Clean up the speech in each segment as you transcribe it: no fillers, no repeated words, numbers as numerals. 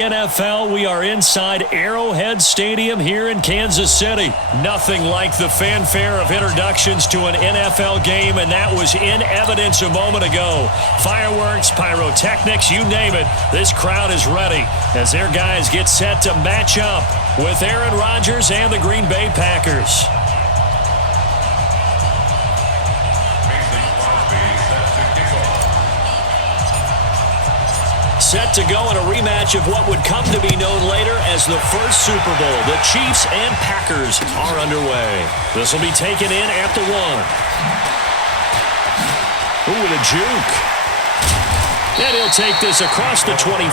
NFL, we are inside Arrowhead Stadium here in Kansas City. Nothing like the fanfare of introductions to an NFL game, and that was in evidence a moment ago. Fireworks, pyrotechnics, you name it. This crowd is ready as their guys get set to match up with Aaron Rodgers and the Green Bay Packers. Set to go in a rematch of what would come to be known later as the first Super Bowl. The Chiefs and Packers are underway. This will be taken in at the 1. Ooh, with a juke. And he'll take this across the 25.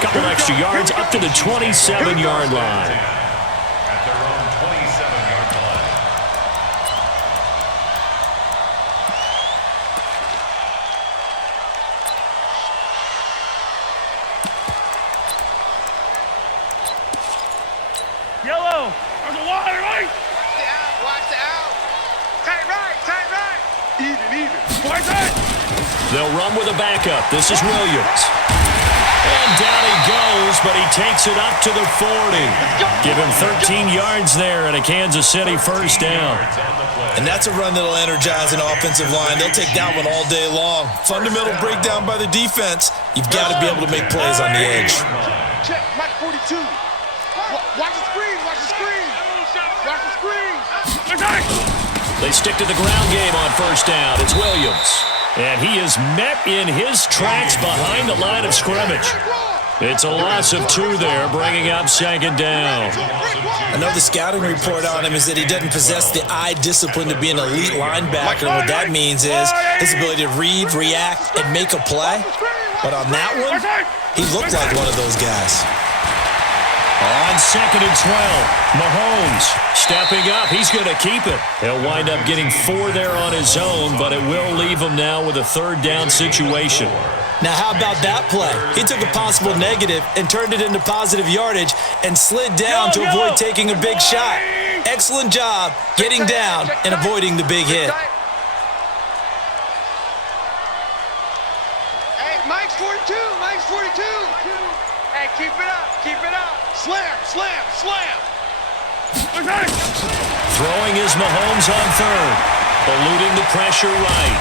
Couple extra yards up to the 27-yard line. At their own 27-yard line. Yellow. There's a water, right? Watch the out. Tight right, tight right. Even. Watch it. They'll run with a backup. This is Williams. And down he goes, but he takes it up to the 40. Give him 13 yards there and a Kansas City first down. And that's a run that'll energize an offensive line. They'll take that one all day long. Fundamental breakdown by the defense. You've got to be able to make plays on the edge. Check, Mike 42. Watch the screen, watch the screen. Watch the screen. They stick to the ground game on first down. It's Williams. And he is met in his tracks behind the line of scrimmage. It's a loss of 2 there, bringing up second down. I know the scouting report on him is that he doesn't possess the eye discipline to be an elite linebacker. And what that means is his ability to read, react, and make a play. But on that one, he looked like one of those guys. On second and 12, Mahomes stepping up. He's going to keep it. He'll wind up getting 4 there on his own, but it will leave him now with a third down situation. Now, how about that play? He took a possible negative and turned it into positive yardage and slid down to avoid taking a big shot. Excellent job getting down and avoiding the big hit. Hey, Mike's 42, Mike's 42. Hey, keep it up, keep it up. Slam. Throwing is Mahomes on third. Eluding the pressure right.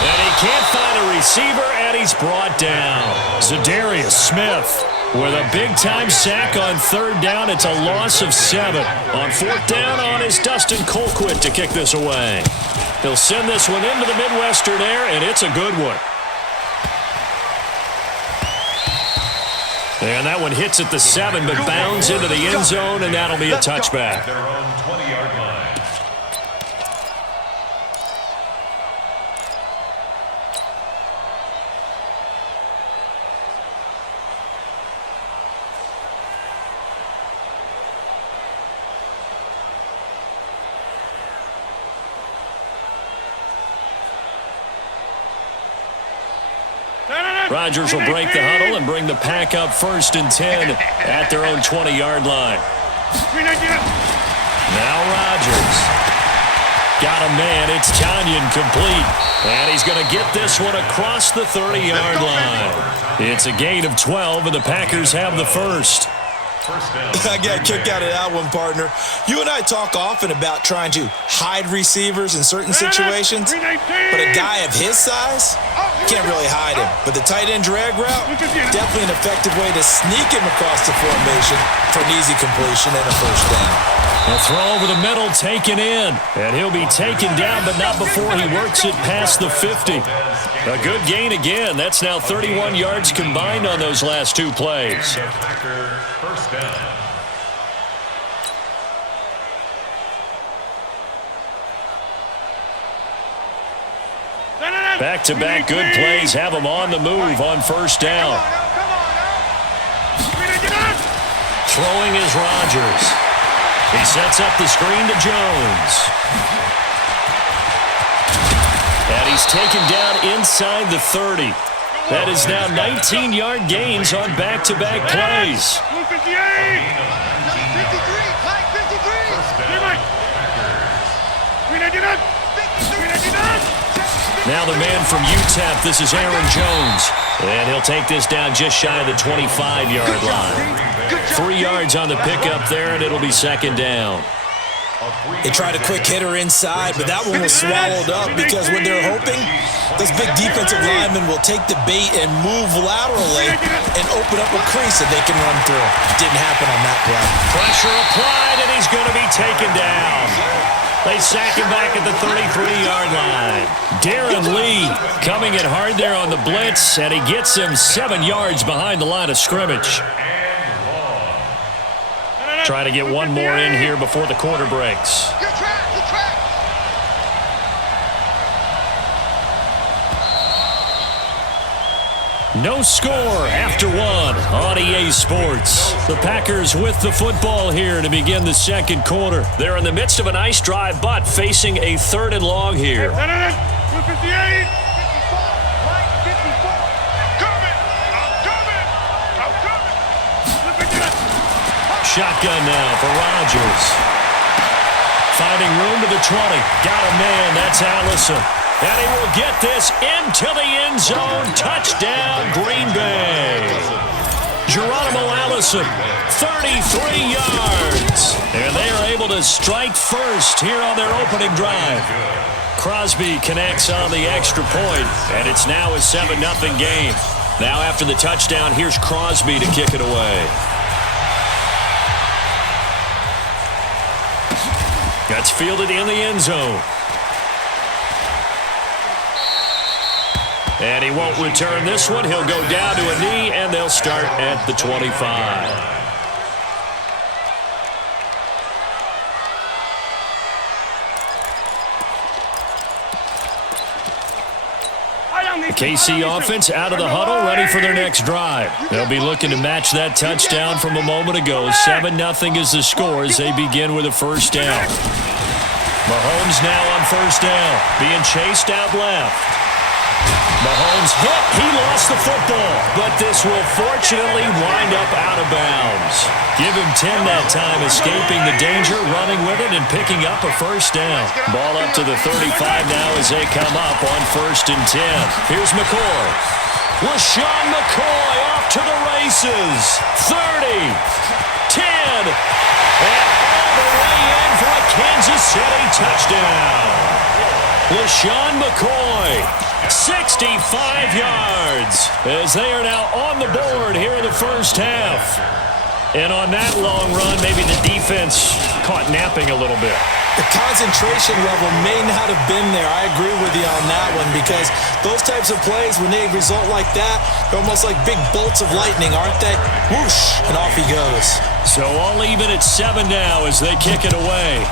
And he can't find a receiver, and he's brought down. Za'Darius Smith with a big-time sack on third down. It's a loss of 7. On fourth down on is Dustin Colquitt to kick this away. He'll send this one into the Midwestern air, and it's a good one. And that one hits at the 7, but bounds into the end zone, and that'll be a touchback. Their own 20-yard line. Rodgers will break the huddle and bring the pack up first and 10 at their own 20-yard line. Now Rodgers. Got a man. It's Tanyan complete. And he's going to get this one across the 30-yard line. It's a gain of 12, and the Packers have the first. I got a kick out of that one, partner. You and I talk often about trying to hide receivers in certain situations, but a guy of his size, can't really hide him. But the tight end drag route, definitely an effective way to sneak him across the formation for an easy completion and a first down. A throw over the middle taken in, and he'll be taken down, but not before he works it past the 50. A good gain again. That's now 31 yards combined on those last 2 plays. First down. Back-to-back good plays have him on the move on first down. Throwing is Rodgers. He sets up the screen to Jones. And he's taken down inside the 30. That is now 19-yard gains on back-to-back plays. 53, Mike 53. Now the man from UTEP, this is Aaron Jones. And he'll take this down just shy of the 25-yard line. 3 yards on the pickup there, and it'll be second down. They tried a quick hitter inside, but that one was swallowed up because what they're hoping, those big defensive linemen will take the bait and move laterally and open up a crease that they can run through. Didn't happen on that play. Pressure applied, and he's going to be taken down. They sack him back at the 33-yard line. Darren Lee coming in hard there on the blitz, and he gets him 7 yards behind the line of scrimmage. Try to get one more in here before the quarter breaks. No score after one on EA Sports. The Packers with the football here to begin the second quarter. They're in the midst of a nice drive, but facing a 3rd and long here. 258. Shotgun now for Rodgers. Finding room to the 20. Got a man. That's Allison. And he will get this into the end zone. Touchdown, Green Bay. Geronimo Allison, 33 yards. And they are able to strike first here on their opening drive. Crosby connects on the extra point, and it's now a 7-0 game. Now after the touchdown, here's Crosby to kick it away. That's fielded in the end zone. And he won't return this one. He'll go down to a knee, and they'll start at the 25. The KC offense out of the huddle, ready for their next drive. They'll be looking to match that touchdown from a moment ago. 7-0 is the score as they begin with a first down. Mahomes now on first down, being chased out left. Mahomes hit. He lost the football, but this will fortunately wind up out of bounds. Give him 10 that time, escaping the danger, running with it, and picking up a first down. Ball up to the 35 now as they come up on 1st and 10. Here's McCoy. LaShawn McCoy off to the races. 30, 10, and all the way in for a Kansas City touchdown. LaShawn McCoy, 65 yards, as they are now on the board here in the first half. And on that long run, maybe the defense caught napping a little bit. The concentration level may not have been there. I agree with you on that one because those types of plays, when they result like that, they're almost like big bolts of lightning, aren't they? Whoosh, and off he goes. So all even at 7 now as they kick it away.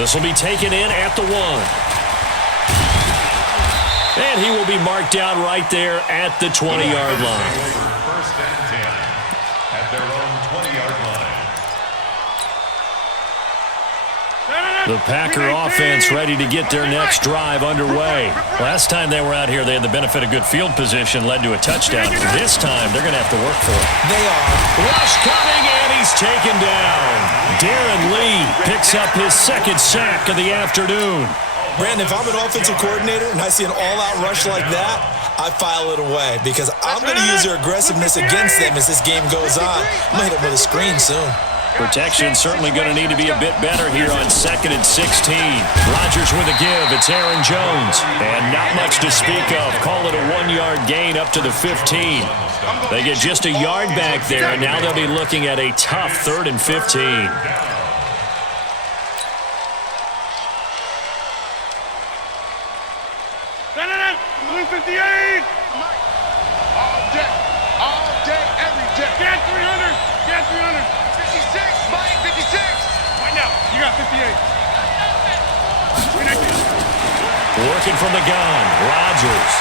This will be taken in at the 1. And he will be marked down right there at the 20-yard line. 1st and 10 at their own 20-yard line. The Packer offense ready to get their next drive underway. Last time they were out here, they had the benefit of good field position, led to a touchdown. This time, they're going to have to work for it. They are. Rush coming, and he's taken down. Darren Lee picks up his 2nd sack of the afternoon. Brandon, if I'm an offensive coordinator and I see an all-out rush like that, I file it away because I'm going to use their aggressiveness against them as this game goes on. I'm going to hit them with a screen soon. Protection certainly going to need to be a bit better here on 2nd and 16. Rodgers with a give. It's Aaron Jones. And not much to speak of. Call it a 1-yard gain up to the 15. They get just a yard back there, and now they'll be looking at a tough 3rd and 15. Blue 58. All day, every day. Get 300. Get 300. 56, Mike, 56. Right now, you got 58. Working from the gun, Rodgers.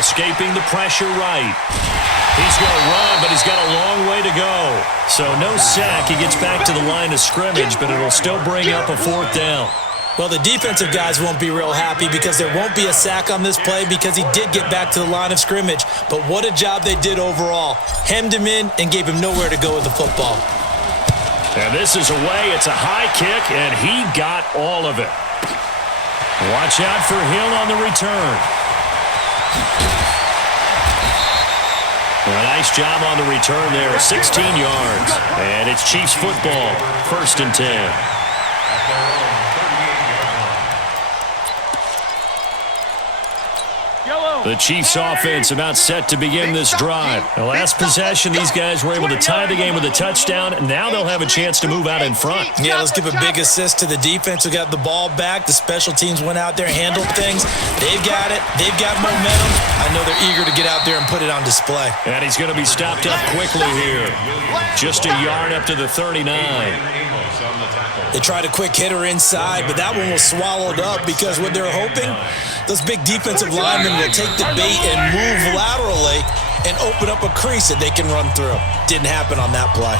Escaping the pressure right. He's going to run, but he's got a long way to go. So no sack. He gets back to the line of scrimmage, but it'll still bring up a 4th down. Well, the defensive guys won't be real happy because there won't be a sack on this play because he did get back to the line of scrimmage. But what a job they did overall. Hemmed him in and gave him nowhere to go with the football. And this is away. It's a high kick, and he got all of it. Watch out for Hill on the return. A nice job on the return there, 16 yards. And it's Chiefs football, 1st and 10. The Chiefs offense about set to begin this drive. The last possession, these guys were able to tie the game with a touchdown, and now they'll have a chance to move out in front. Yeah, let's give a big assist to the defense who got the ball back. The special teams went out there, handled things. They've got it. They've got momentum. I know they're eager to get out there and put it on display. And he's going to be stopped up quickly here. Just a yard up to the 39. They tried a quick hitter inside, but that one was swallowed up because what they're hoping, those big defensive linemen will take the bait and move laterally and open up a crease that they can run through. Didn't happen on that play.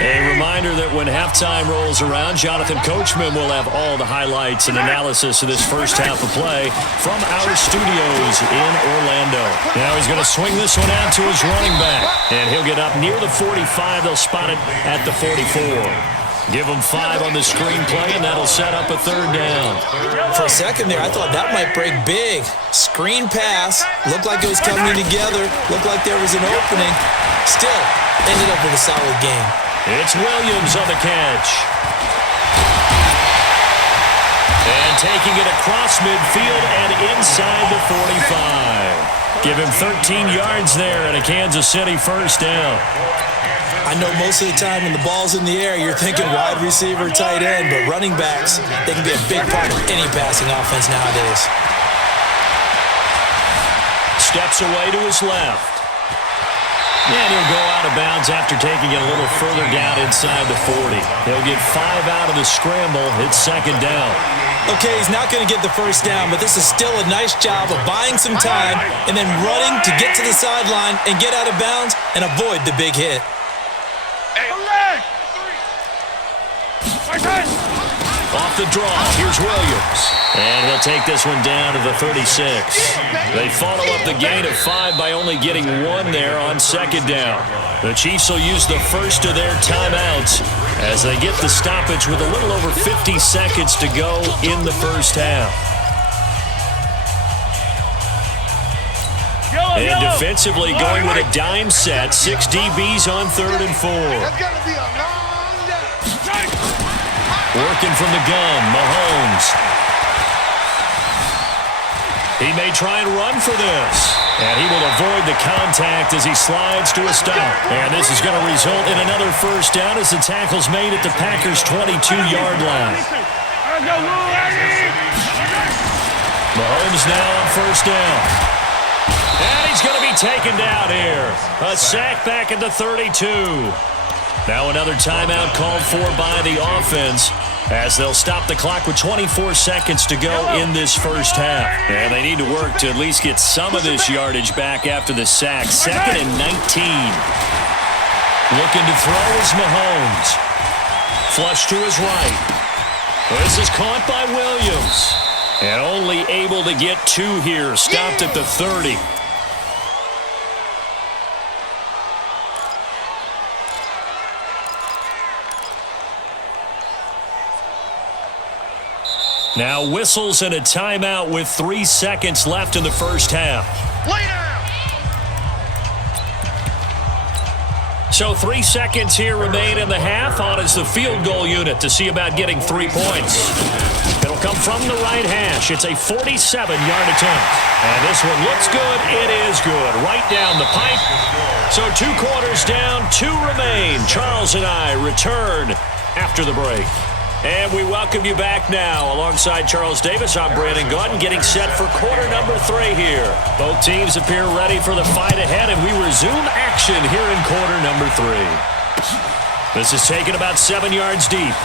A reminder that when halftime rolls around, Jonathan Coachman will have all the highlights and analysis of this first half of play from our studios in Orlando. Now he's going to swing this one out to his running back, and he'll get up near the 45. They'll spot it at the 44. Give him 5 on the screenplay, and that'll set up a 3rd down. For a second there, I thought that might break big. Screen pass. Looked like it was coming together. Looked like there was an opening. Still, ended up with a solid game. It's Williams on the catch. And taking it across midfield and inside the 45. Give him 13 yards there and a Kansas City 1st down. I know most of the time when the ball's in the air, you're thinking wide receiver, tight end, but running backs, they can be a big part of any passing offense nowadays. Steps away to his left. And he'll go out of bounds after taking it a little further down inside the 40. He'll get 5 out of the scramble. It's 2nd down. Okay, he's not going to get the 1st down, but this is still a nice job of buying some time and then running to get to the sideline and get out of bounds and avoid the big hit. Off the draw, here's Williams. And he'll take this one down to the 36. They follow up the gain of 5 by only getting 1 there on 2nd down. The Chiefs will use the first of their timeouts as they get the stoppage with a little over 50 seconds to go in the first half. And defensively going with a dime set, 6 DBs on 3rd and 4. Working from the gun, Mahomes. He may try and run for this. And he will avoid the contact as he slides to a stop. And this is going to result in another 1st down as the tackle's made at the Packers' 22-yard line. Mahomes now on 1st down. And he's going to be taken down here. A sack back at the 32. Now another timeout called for by the offense as they'll stop the clock with 24 seconds to go in this first half. And they need to work to at least get some of this yardage back after the sack. 2nd and 19. Looking to throw is Mahomes. Flush to his right. This is caught by Williams. And only able to get 2 here. Stopped at the 30. Now whistles and a timeout with 3 seconds left in the first half. So 3 seconds here remain in the half. On is the field goal unit to see about getting 3 points. It'll come from the right hash. It's a 47-yard attempt. And this one looks good. It is good. Right down the pipe. So 2 quarters down, 2 remain. Charles and I return after the break. And we welcome you back now. Alongside Charles Davis, I'm Brandon Gordon, getting set for quarter number 3 here. Both teams appear ready for the fight ahead, and we resume action here in quarter number 3. This is taken about 7 yards deep.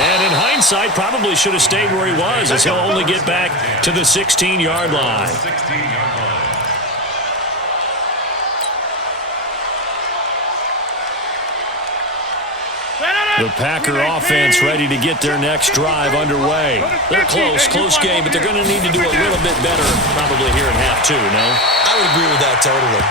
And in hindsight, probably should have stayed where he was, as he'll only get back to the 16-yard line. The Packer offense ready to get their next drive underway. They're close game, but they're going to need to do a little bit better probably here in half two, no? I would agree with that totally.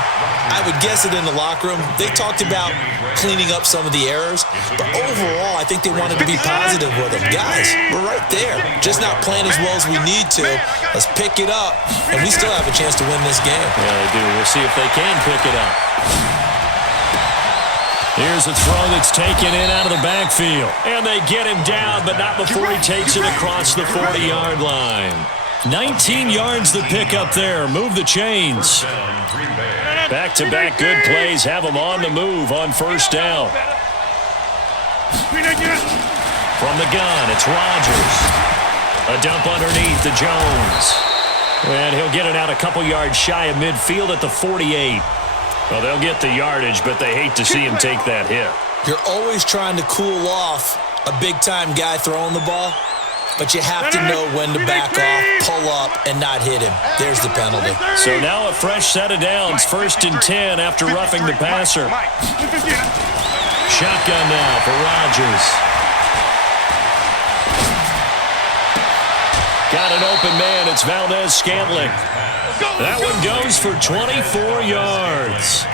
I would guess it in the locker room. They talked about cleaning up some of the errors, but overall, I think they wanted to be positive with them. Guys, we're right there. Just not playing as well as we need to. Let's pick it up, and we still have a chance to win this game. Yeah, they do. We'll see if they can pick it up. Here's a throw that's taken in out of the backfield. And they get him down, but not before he takes it across the 40-yard line. 19 yards to pick up there. Move the chains. Back-to-back good plays have them on the move on first down. From the gun, it's Rodgers. A dump underneath to Jones. And he'll get it out a couple yards shy of midfield at the 48. Well, they'll get the yardage, but they hate to see him take that hit. You're always trying to cool off a big-time guy throwing the ball, but you have to know when to back off, pull up, and not hit him. There's the penalty. So now a fresh set of downs, 1st and 10 after roughing the passer. Shotgun now for Rodgers. Got an open man. It's Valdez-Scantling. That one goes for 24 yards.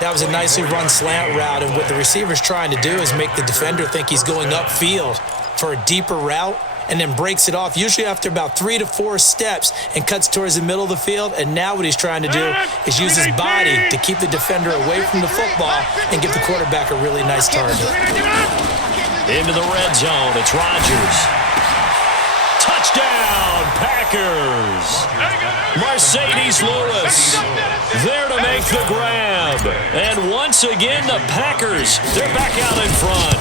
That was a nicely run slant route, and what the receiver's trying to do is make the defender think he's going upfield for a deeper route and then breaks it off, usually after about 3 to 4 steps, and cuts towards the middle of the field. And now what he's trying to do is use his body to keep the defender away from the football and give the quarterback a really nice target. Into the red zone, it's Rodgers. Touchdown, Packers. Mercedes Lewis there to make the grab. And once again, the Packers, they're back out in front.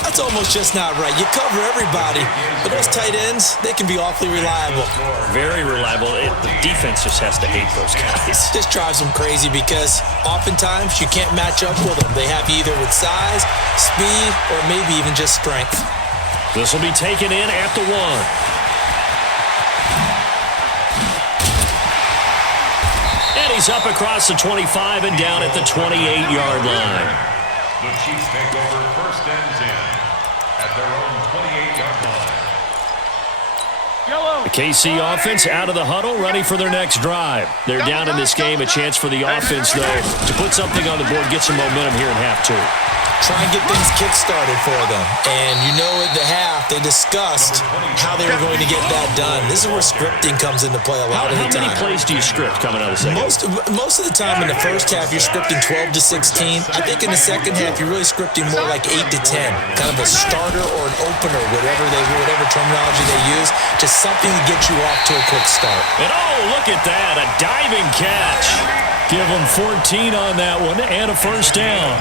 That's almost just not right. You cover everybody, but those tight ends, they can be awfully reliable. Very reliable. The defense just has to hate those guys. This drives them crazy because oftentimes you can't match up with them. They have you either with size, speed, or maybe even just strength. This will be taken in at the 1. And he's up across the 25 and down at the 28-yard line. The Chiefs take over 1st and 10 at their own 28-yard line. The KC offense out of the huddle, ready for their next drive. They're down in this game. A chance for the offense, though, to put something on the board, get some momentum here in half 2. Try and get things kick-started for them. And you know at the half, they discussed how they were going to get that done. This is where scripting comes into play a lot of the time. How many plays do you script coming out of the second? Most of the time in the first half, you're scripting 12 to 16. I think in the second half, you're really scripting more like 8 to 10. Kind of a starter or an opener, whatever terminology they use. Just something to get you off to a quick start. And oh, look at that, a diving catch. Give them 14 on that one and a first down.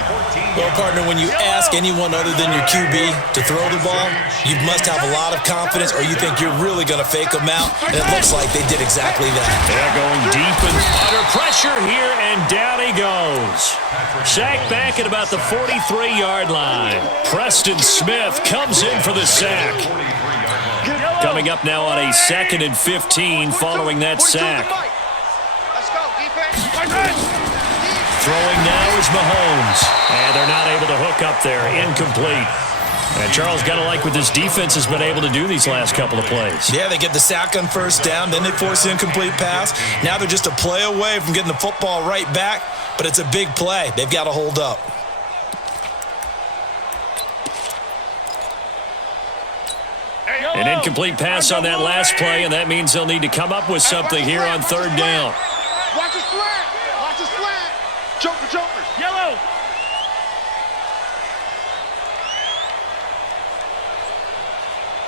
Well, partner, when you ask anyone other than your QB to throw the ball, you must have a lot of confidence or you think you're really going to fake them out, and it looks like they did exactly that. They're going deep and under pressure here, and down he goes. Sacked back at about the 43-yard line. Preston Smith comes in for the sack. Coming up now on a 2nd and 15 following that sack. Throwing now is Mahomes. And they're not able to hook up there. Incomplete. And Charles, got to like what this defense has been able to do these last couple of plays. Yeah, they get the sack on first down. Then they force an incomplete pass. Now they're just a play away from getting the football right back. But it's a big play. They've got to hold up. An incomplete pass on that last play, and that means they'll need to come up with something here on 3rd down. Watch his flat. Watch his flat. Joker. Yellow.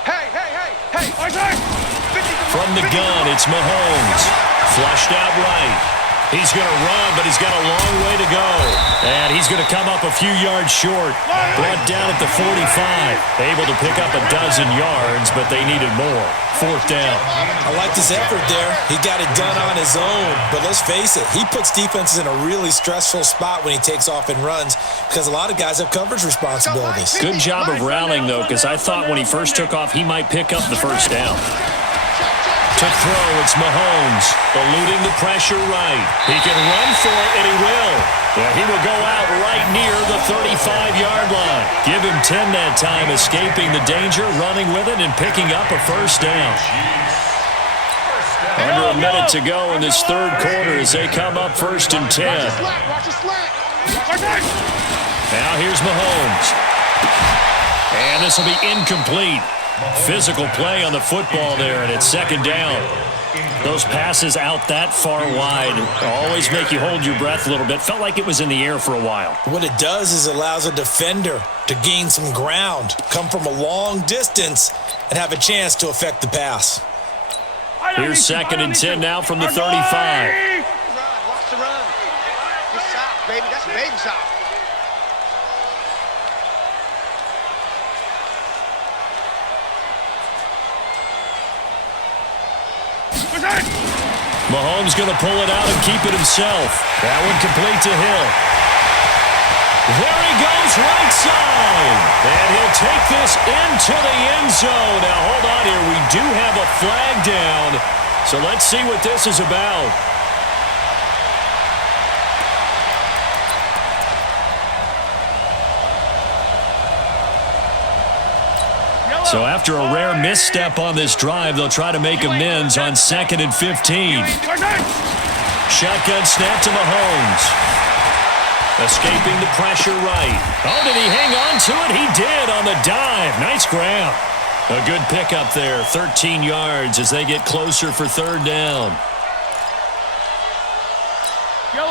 Hey. From the gun, it's Mahomes. Flushed out right. He's going to run, but he's got a long way to go. And he's going to come up a few yards short. Brought down at the 45. Able to pick up a dozen yards, but they needed more. 4th down. I like this effort there. He got it done on his own. But let's face it, he puts defenses in a really stressful spot when he takes off and runs because a lot of guys have coverage responsibilities. Good job of rallying, though, because I thought when he first took off, he might pick up the first down. To throw, it's Mahomes, eluding the pressure right. He can run for it, and he will. Yeah, he will go out right near the 35-yard line. Give him 10 that time, escaping the danger, running with it, and picking up a first down. Under a minute to go in this third quarter as they come up 1st and 10. Now here's Mahomes. And this will be incomplete. Physical play on the football there, and it's 2nd down. Those passes out that far wide always make you hold your breath a little bit. Felt like it was in the air for a while. What it does is allows a defender to gain some ground, come from a long distance, and have a chance to affect the pass. Here's 2nd and 10 now from the 35. Watch the run. Good shot, baby. That's a baby shot. Mahomes going to pull it out and keep it himself. That one complete to Hill. There he goes, right side. And he'll take this into the end zone. Now, hold on here. We do have a flag down. So let's see what this is about. So after a rare misstep on this drive, they'll try to make amends on 2nd and 15. Shotgun snap to Mahomes. Escaping the pressure right. Oh, did he hang on to it? He did on the dive. Nice grab. A good pickup there, 13 yards as they get closer for 3rd down.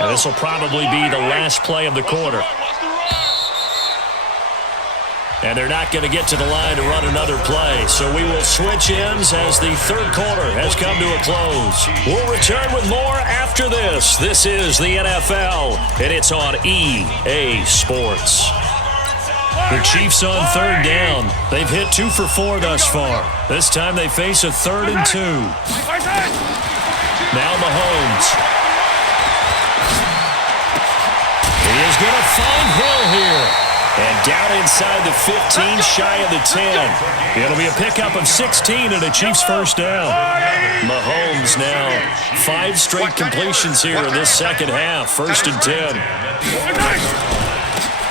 And this will probably be the last play of the quarter. And they're not going to get to the line to run another play. So we will switch ends as the third quarter has come to a close. We'll return with more after this. This is the NFL, and it's on EA Sports. The Chiefs on 3rd down. They've hit 2 for 4 thus far. This time they face a 3rd and 2. Now Mahomes. He is going to find Hill here. And down inside the 15, shy of the 10. It'll be a pickup of 16 and a Chiefs first down. Mahomes now 5 straight completions here in this second half. 1st and 10.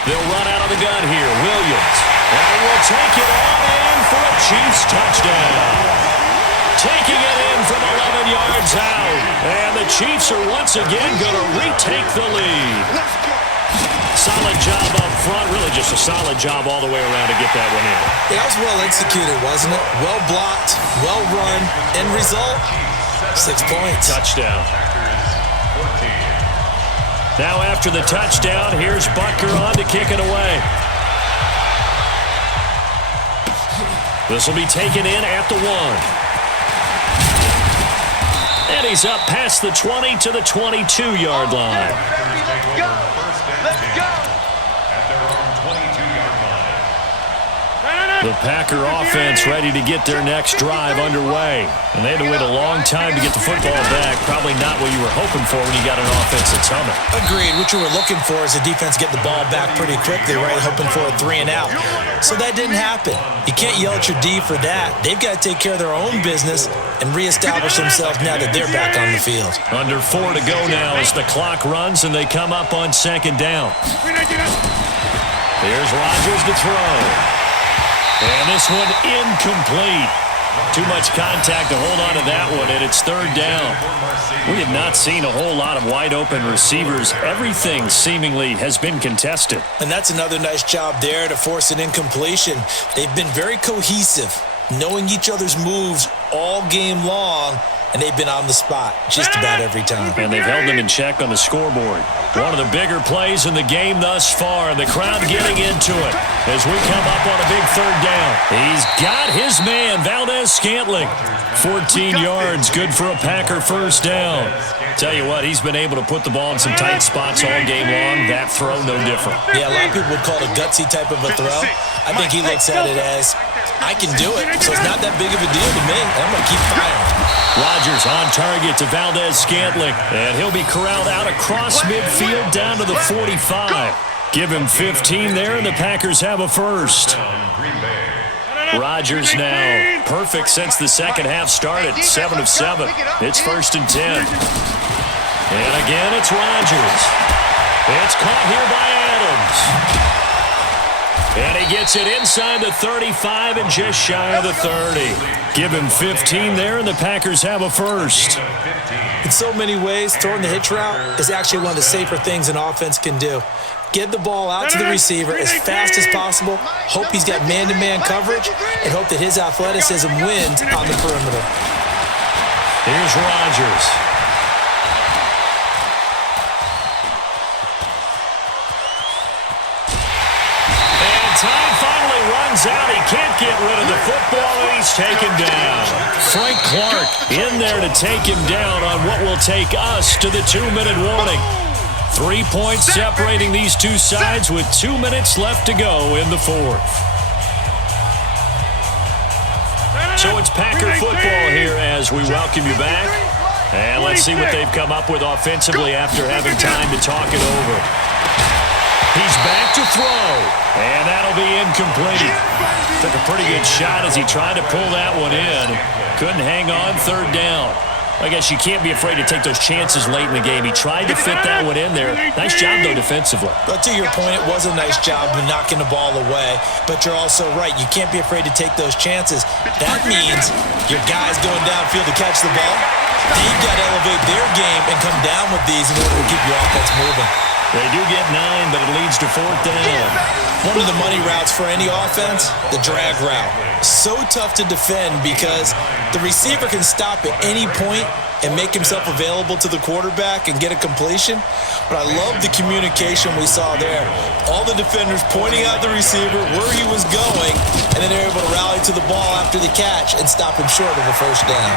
They'll run out of the gun here. Williams. And will take it on in for a Chiefs touchdown. Taking it in from 11 yards out. And the Chiefs are once again going to retake the lead. Solid job up front. Really just a solid job all the way around to get that one in. Yeah, that was well executed, wasn't it? Well blocked, well run. End result, 6 points. Touchdown. Now after the touchdown, here's Butker on to kick it away. This will be taken in at the 1. And he's up past the 20 to the 22-yard line. Let's go. The Packer offense ready to get their next drive underway. And they had to wait a long time to get the football back. Probably not what you were hoping for when you got an offense that's humming. Agreed. What you were looking for is the defense get the ball back pretty quickly, right? Hoping for a 3 and out. So that didn't happen. You can't yell at your D for that. They've got to take care of their own business and reestablish themselves now that they're back on the field. Under 4 to go now as the clock runs and they come up on 2nd down. Here's Rodgers to throw. And this one incomplete. Too much contact to hold on to that one, and it's 3rd down. We have not seen a whole lot of wide-open receivers. Everything seemingly has been contested. And that's another nice job there to force an incompletion. They've been very cohesive, knowing each other's moves all game long, and they've been on the spot just about every time. And they've held them in check on the scoreboard. One of the bigger plays in the game thus far, and the crowd getting into it as we come up on a big 3rd down. He's got his man, Valdez-Scantling. 14 yards, good for a Packer first down. Tell you what, he's been able to put the ball in some tight spots all game long. That throw, no different. Yeah, a lot of people would call it a gutsy type of a throw. I think he looks at it as, I can do it, so it's not that big of a deal to me, and I'm going to keep firing. Rodgers on target to Valdez-Scantling, and he'll be corralled out across midfield down to the 45. Give him 15 there, and the Packers have a first. Rodgers now perfect since the second half started. 7 of 7. It's 1st and 10. And again, it's Rodgers. It's caught here by Adams. And he gets it inside the 35 and just shy of the 30. Give him 15 there, and the Packers have a first. In so many ways, throwing the hitch route is actually one of the safer things an offense can do. Get the ball out to the receiver as fast as possible, hope he's got man-to-man coverage, and hope that his athleticism wins on the perimeter. Here's Rodgers. Time finally runs out. He can't get rid of the football, and he's taken down. Frank Clark in there to take him down on what will take us to the 2-minute warning. 3 points separating these two sides with 2 minutes left to go in the fourth. So it's Packer football here as we welcome you back. And let's see what they've come up with offensively after having time to talk it over. He's back to throw, and that'll be incomplete. Took a pretty good shot as he tried to pull that one in. Couldn't hang on, 3rd down. I guess you can't be afraid to take those chances late in the game. He tried to fit that one in there. Nice job, though, defensively. But to your point, it was a nice job of knocking the ball away. But you're also right. You can't be afraid to take those chances. That means your guys going downfield to catch the ball, they've got to elevate their game and come down with these in order to keep your offense moving. They do get 9, but it leads to 4th down. One of the money routes for any offense, the drag route. So tough to defend because the receiver can stop at any point and make himself available to the quarterback and get a completion. But I love the communication we saw there. All the defenders pointing out the receiver, where he was going, and then they're able to rally to the ball after the catch and stop him short of a 1st down.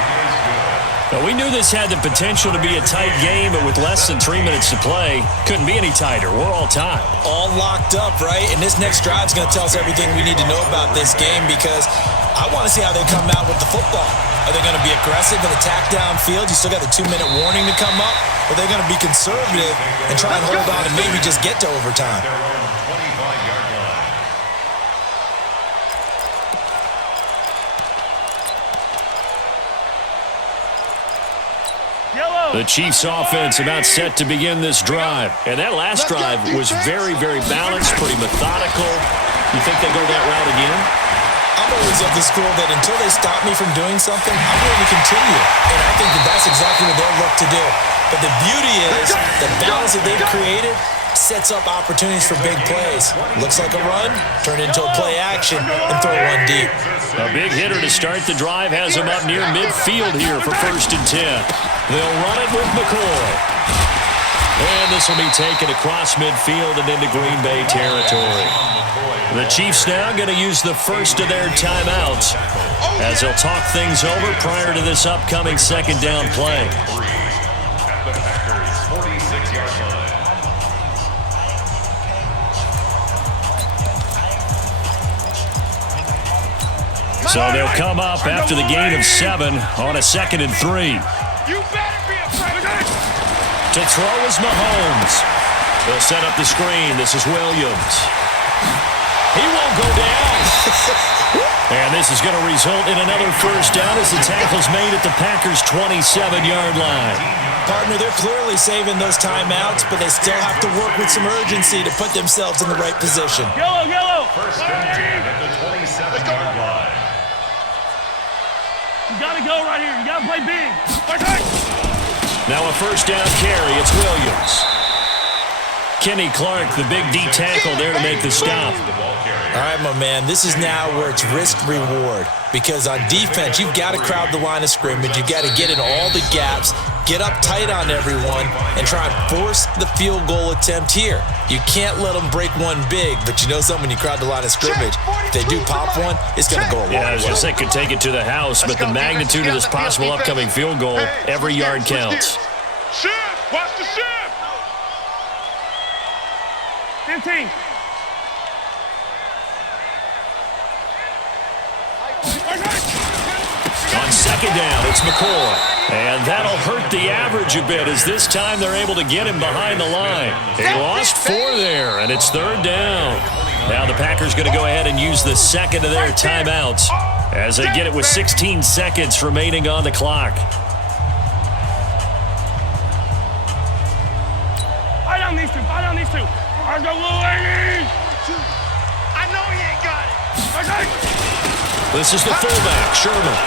Well, we knew this had the potential to be a tight game, but with less than 3 minutes to play, couldn't be any tighter. We're all tied. All locked up, right? And this next drive is going to tell us everything we need to know about this game because I want to see how they come out with the football. Are they going to be aggressive and attack downfield? You still got the 2-minute warning to come up? Or are they going to be conservative and try and hold on and maybe just get to overtime? The Chiefs' offense about set to begin this drive. And that last drive was very, very balanced, pretty methodical. You think they go that route again? I'm always of the school that until they stop me from doing something, I'm going to continue. And I think that that's exactly what they'll look to do. But the beauty is the balance that they've created sets up opportunities for big plays. Looks like a run, turn into a play action, and throw one deep. A big hitter to start the drive has him up near midfield here for 1st and 10. They'll run it with McCoy. And this will be taken across midfield and into Green Bay territory. The Chiefs now going to use the first of their timeouts as they'll talk things over prior to this upcoming 2nd down play. At the Packers' 46-yard line. So they'll come up after the gain of 7 on a 2nd and 3. You better be afraid. To throw is Mahomes. They'll set up the screen. This is Williams. He won't go down. And this is going to result in another 1st down as the tackle's made at the Packers' 27-yard line. Partner, they're clearly saving those timeouts, but they still have to work with some urgency to put themselves in the right position. Yellow, yellow. 1st and 10 at the 27-yard line. You got to go right here. You got to play big. Now a 1st down carry. It's Williams. Kenny Clark, the big D tackle there to make the stop. All right, my man, this is now where it's risk-reward because on defense, you've got to crowd the line of scrimmage. You've got to get in all the gaps, get up tight on everyone, and try and force the field goal attempt here. You can't let them break one big, but you know something, when you crowd the line of scrimmage, if they do pop one, it's going to go a long way. Yeah, I was going to say, could take it to the house, but the magnitude of this possible upcoming field goal, every yard counts. Shift. Watch the shift. 15. On 2nd down, it's McCoy. And that'll hurt the average a bit as this time they're able to get him behind the line. They lost 4 there, and it's 3rd down. Now the Packers going to go ahead and use the second of their timeouts as they get it with 16 seconds remaining on the clock. Fight on these two. Fight on these two. I know he ain't got it. This is the fullback, Sherman.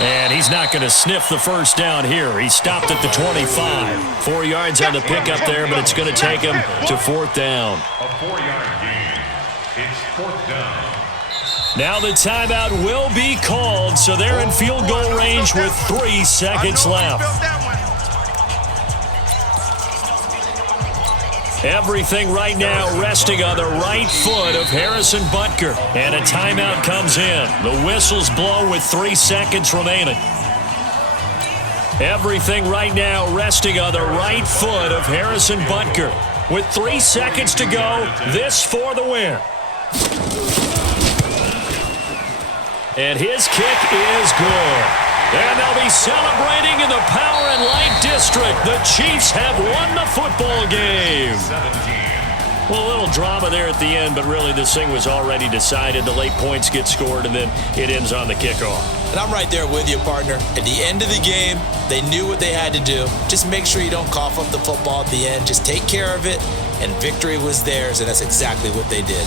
And he's not going to sniff the first down here. He stopped at the 25. 4 yards on the pickup there, but it's going to take him to fourth down. A 4-yard gain. It's fourth down. Now the timeout will be called, so they're in field goal range with 3 seconds left. Everything right now resting on the right foot of Harrison Butker. And a timeout comes in. The whistles blow with 3 seconds remaining. Everything right now resting on the right foot of Harrison Butker. With 3 seconds to go, this for the win. And his kick is good. And they'll be celebrating in the Power and Light District. The Chiefs have won the football game. 17. Well, a little drama there at the end, but really this thing was already decided. The late points get scored, and then it ends on the kickoff. And I'm right there with you, partner. At the end of the game, they knew what they had to do. Just make sure you don't cough up the football at the end. Just take care of it, and victory was theirs, and that's exactly what they did.